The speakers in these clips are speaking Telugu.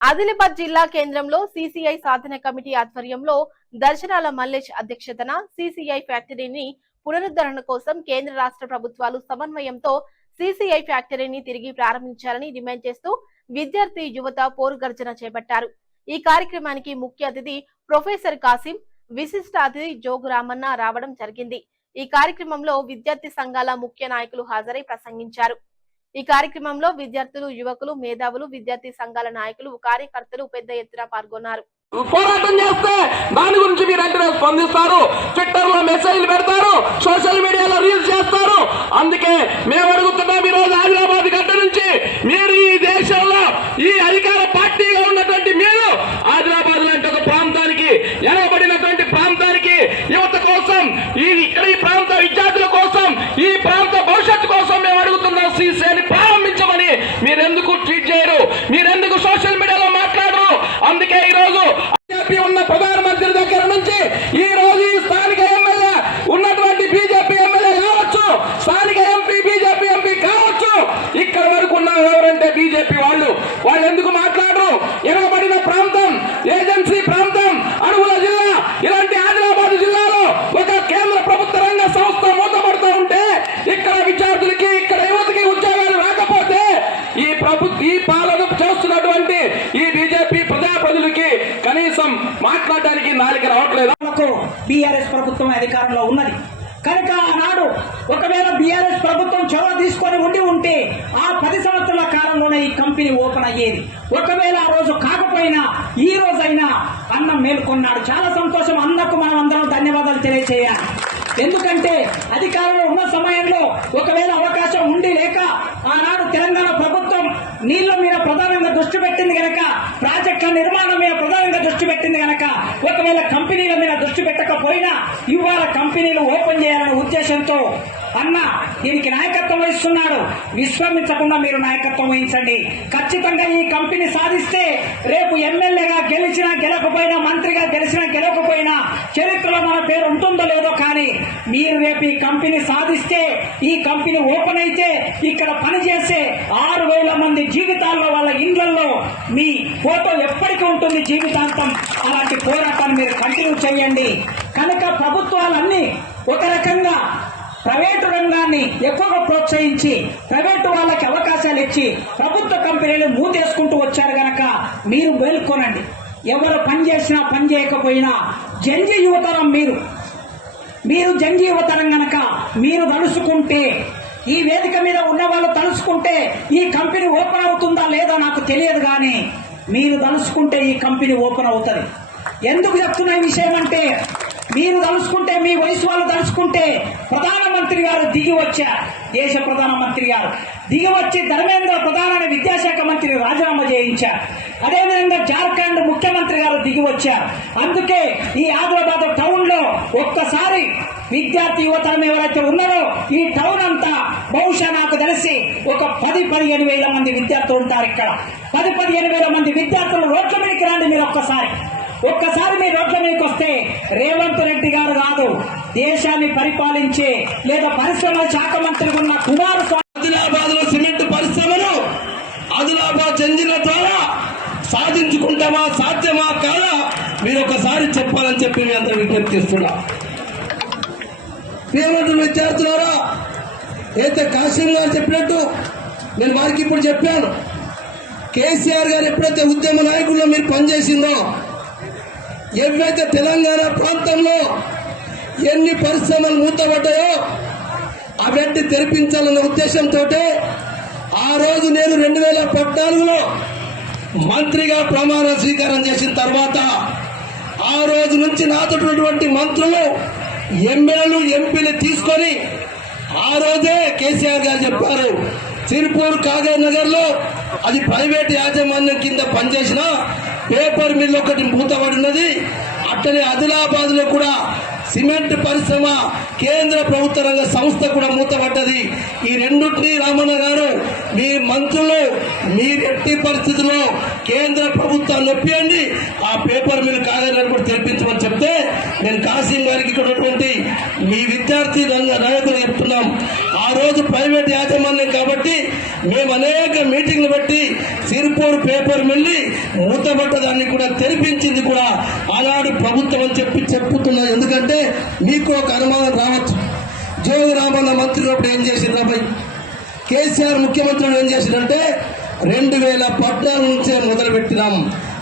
ఆదిలాబాద్ జిల్లా కేంద్రంలో సిసిఐ సాధన కమిటీ ఆధ్వర్యంలో దర్శనాల మల్లేష్ అధ్యక్షతన సిసిఐ ఫ్యాక్టరీని పునరుద్ధరణ కోసం కేంద్ర రాష్ట్ర ప్రభుత్వాలు సమన్వయంతో సిసిఐ ఫ్యాక్టరీని తిరిగి ప్రారంభించాలని డిమాండ్ చేస్తూ విద్యార్థి యువత పోరుగర్జన చేపట్టారు। ఈ కార్యక్రమానికి ముఖ్య అతిథి ప్రొఫెసర్ కాసిం, విశిష్ట అతిథి జోగు రామన్న రావడం జరిగింది। ఈ కార్యక్రమంలో విద్యార్థి సంఘాల ముఖ్య నాయకులు హాజరై ప్రసంగించారు। ఈ కార్యక్రమంలో విద్యార్థులు, యువకులు, మేధావులు, విద్యార్థి సంఘాల నాయకులు, కార్యకర్తలు పెద్ద ఎత్తున పాల్గొన్నారు। పోరాటం చేస్తే దాని గురించి మీరు వెంటనే స్పందిస్తారు, ట్విట్టర్ లో మెసేజ్లు పెడతారు, సోషల్ మీడియాలో రీల్స్ చేస్తారు। అందుకే మేము అడుగుతున్నాం, ఈ రోజు ఆదిలాబాద్ గడ్డ నుంచి మీరు ఈ దేశంలో ఈ అధికార పార్టీగా ఉన్నటువంటి మీరు ఆదిలాబాద్ లాంటి ఒక ప్రాంతానికి, ఎనబడినటువంటి ప్రాంతానికి యువత కోసం, ఇక్కడ ఈ ప్రాంత విద్యార్థుల కోసం, ఈ ప్రాంత భవిష్యత్తు కోసం మేము అడుగుతున్నాం, సిసిఐని ప్రారంభించమని మీరెందుకు ట్వీట్ చేయరు, మీరెందుకు సోషల్ మీడియాలో మాట్లాడరు? అందుకే ఈ రోజు ఉన్న ప్రధానమంత్రి దగ్గర నుంచి ఈ రోజు ఈ స్థానిక ఎమ్మెల్యే ఉన్నటువంటి బీజేపీ ఎమ్మెల్యే కావచ్చు, స్థానిక ఎంపీ బీజేపీ ఎంపీ కావచ్చు, ఇక్కడ వరకు ఉన్న ఎవరంటే బీజేపీ వాళ్ళు ఎందుకు మాట్లాడరు? ఎనబడిన ప్రాంతం, ఏజెన్సీ ప్రాంతం, అడవుల జిల్లా, ఇలాంటి ఆదిలాబాద్ జిల్లాలో ఒక కేంద్ర ప్రభుత్వ రంగ సంస్థ మూతపడుతూ ఉంటే ఇక్కడ విద్యార్థులకి, ఇక్కడ యువతకి ఉద్యోగాలు రాకపోతే ఈ పాలన చేస్తున్నటువంటి ఈ బీజేపీ ప్రజాప్రతినిధులకి కనీసం మాట్లాడడానికి నాలుక రావట్లేదు। బీఆర్ఎస్ ప్రభుత్వం అధికారంలో ఉన్నది కనుక ఆనాడు ఒకవేళ బీఆర్ఎస్ ప్రభుత్వం చొరవ తీసుకొని ఉంటే ఆ 10 సంవత్సరాల కాలంలోనే ఈ కంపెనీ ఓపెన్ అయ్యేది। ఒకవేళ ఆ రోజు కాకపోయినా ఈ రోజైనా అన్న మేల్కొన్నాడు, చాలా సంతోషం। అన్నకు మనం అందరం ధన్యవాదాలు తెలియజేయాలి। ఎందుకంటే అధికారంలో ఉన్న సమయంలో ఒకవేళ అవకాశం ఉండి లేక ఆనాడు తెలంగాణ ప్రభుత్వం నీళ్ల మీద ప్రధానంగా దృష్టి పెట్టింది కనుక, ప్రాజెక్టుల నిర్మాణం మీద ప్రధానంగా దృష్టి పెట్టింది కనుక, ఒకవేళ కంపెనీల మీద దృష్టి పెట్టకపోయినా ఇవాళ కంపెనీలు ఓపెన్ చేయాలనే ఉద్దేశంతో అన్న దీనికి నాయకత్వం వహిస్తున్నాడు। విశ్రమించకుండా మీరు నాయకత్వం వహించండి। ఖచ్చితంగా ఈ కంపెనీ సాధిస్తే రేపు ఎమ్మెల్యేగా గెలిచినా గెలకపోయినా, మంత్రిగా గెలిచినా గెలకపోయినా చరిత్రలో మన పేరు ఉంటుందో లేదో కానీ మీరు రేపు ఈ కంపెనీ సాధిస్తే, ఈ కంపెనీ ఓపెన్ అయితే ఇక్కడ పనిచేసే 6,000 మంది జీవితాల్లో, వాళ్ళ ఇండ్లలో మీ ఫోటో ఎప్పటికీ ఉంటుంది జీవితాంతం। అలాంటి పోరాటాన్ని మీరు కంటిన్యూ చేయండి। కనుక ప్రభుత్వాలన్నీ ఒక రకంగా ప్రైవేటు రంగాన్ని ఎక్కువగా ప్రోత్సహించి ప్రైవేటు వాళ్ళకి అవకాశాలు ఇచ్చి ప్రభుత్వ కంపెనీలు మూతేసుకుంటూ వచ్చారు గనక మీరు మేల్కొనండి। ఎవరు పని చేసినా పని చేయకపోయినా జంజీ యువతరం మీరు జంజీ యువతరం గనక మీరు తలుసుకుంటే, ఈ వేదిక మీద ఉన్న వాళ్ళు తలుసుకుంటే ఈ కంపెనీ ఓపెన్ అవుతుందా లేదా నాకు తెలియదు, కానీ మీరు తలుసుకుంటే ఈ కంపెనీ ఓపెన్ అవుతుంది। ఎందుకు చెప్తున్న ఈ విషయం అంటే, మీరు తలుసుకుంటే, మీ వయసు వాళ్ళు తలుసుకుంటే ప్రధానమంత్రి గారు దిగి వచ్చారు, దేశ ప్రధానమంత్రి గారు దిగి వచ్చి ధర్మేంద్ర ప్రధాన విద్యాశాఖ మంత్రి రాజీనామా చేయించారు। అదేవిధంగా జార్ఖండ్ ముఖ్యమంత్రి గారు దిగి వచ్చారు। అందుకే ఈ ఆదిలాబాద్ టౌన్ లో ఒక్కసారి విద్యార్థి యువతరం ఎవరైతే ఉన్నారో ఈ టౌన్ అంతా బహుశా నాకు తెలిసి ఒక 10-15 వేల మంది విద్యార్థులు ఉంటారు। ఇక్కడ 10-15 వేల మంది విద్యార్థులు రోడ్ల మీదకి రండి। మీరు ఒక్కసారి మీ రోడ్ల మీదకి వస్తే రేవంత్ రెడ్డి గారు కాదు, దేశాన్ని పరిపాలించే లేదా పరిశ్రమల శాఖ మంత్రి ఉన్న కుమారస్వామి ఆదిలాబాద్ లో సిమెంట్ పరిశ్రమను ఆదిలాబాద్ చెందిన ద్వారా సాధించుకుంటామా, సాధ్యమా కాదా మీరు ఒకసారి చెప్పాలని చెప్పి మీ అందరూ విజ్ఞప్తి చేస్తున్నా। ప్రియమైన విద్యార్థులారా, అయితే కాశీం గారు చెప్పినట్టు నేను వారికి ఇప్పుడు చెప్పాను, కేసీఆర్ గారు ఎప్పుడైతే ఉద్యమ నాయకుల్లో మీరు పనిచేసిందో, ఏవైతే తెలంగాణ ప్రాంతంలో ఎన్ని పరిశ్రమలు మూతపడ్డాయో అవన్నీ తెరిపించాలన్న ఉద్దేశంతో ఆ రోజు నేను 2014లో మంత్రిగా ప్రమాణ స్వీకారం చేసిన తర్వాత ఆ రోజు నుంచి నాతోటువంటి మంత్రులు, ఎమ్మెల్యేలు, ఎంపీలు తీసుకొని ఆ రోజే కేసీఆర్ గారు చెప్పారు, సిరిపూర్ కాగజ్ నగర్ లో అది ప్రైవేట్ యాజమాన్యం కింద పనిచేసిన పేపర్ మిల్ ఒకటి మూతపడినది, అట్టనే ఆదిలాబాద్ లో కూడా సిమెంట్ పరిశ్రమ కేంద్ర ప్రభుత్వ రంగ సంస్థ కూడా మూతపడ్డది। ఈ రెండుటిని రామన్న గారు, మీ మంత్రులు మీరు ఎట్టి పరిస్థితుల్లో కేంద్ర ప్రభుత్వ ప్రభుత్వాన్ని ఒప్పియండి, ఆ పేపర్ మిల్ కాదని కూడా తెరిపించమని చెప్తే నేను కాసిం గారికి ఇక్కడ ఉన్నటువంటి మీ విద్యార్థి రంగ నాయకులు చెప్తున్నాం. ఆ రోజు ప్రైవేట్ యాజమాన్యం కాబట్టి మేము అనేక మీటింగ్లు బట్టి సిరిపూర్ పేపర్ మిల్లి మూతబడ్డ దాన్ని కూడా తెరిపించింది కూడా ఆనాడు ప్రభుత్వం అని చెప్తున్నా. ఎందుకంటే మీకు ఒక అనుమానం రావచ్చు, జోగురామన్న మంత్రి ఉన్నప్పుడు ఏం చేసిండ్రు అబ్బాయి, కేసీఆర్ ముఖ్యమంత్రులు ఏం చేసిందంటే 2014 నుంచే మొదలు పెట్టినాం.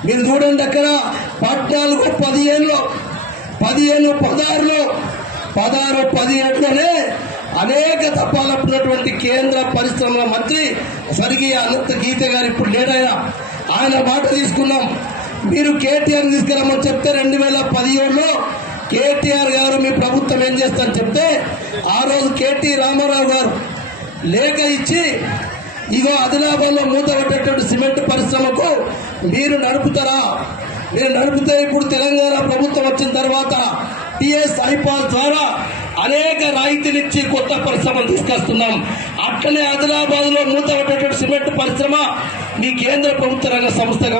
మీరు చూడండి అక్కడ 14, 15, 16లో 17లోనే అనేక తప్పాలప్పున్నటువంటి కేంద్ర పరిశ్రమల మంత్రి స్వర్గీయ అనంత గీత గారు ఇప్పుడు లేడైనా ఆయన మాట తీసుకున్నాం. మీరు కేటీఆర్ తీసుకురమ్మని చెప్తే 2017లో కేటీఆర్ గారు మీ ప్రభుత్వం ఏం చేస్తారని చెప్తే ఆ రోజు కేటీ రామారావు గారు లేఖ ఇచ్చి ఇగో ఆదిలాబాద్లో మూతపట్టేటువంటి సిమెంట్ పరిశ్రమకు మీరు నడుపుతారా, మీరు నడిపితే ఇప్పుడు తెలంగాణ ప్రభుత్వం వచ్చిన తర్వాత టిఎస్ ఐపాల్ ద్వారా అనేక రాయితీలు ఇచ్చి కొత్త పరిశ్రమలు తీసుకొస్తున్నాం. అట్లనే ఆదిలాబాద్ లో మూతపట్టేటువంటి సిమెంట్ పరిశ్రమ మీ కేంద్ర ప్రభుత్వ రంగ సంస్థ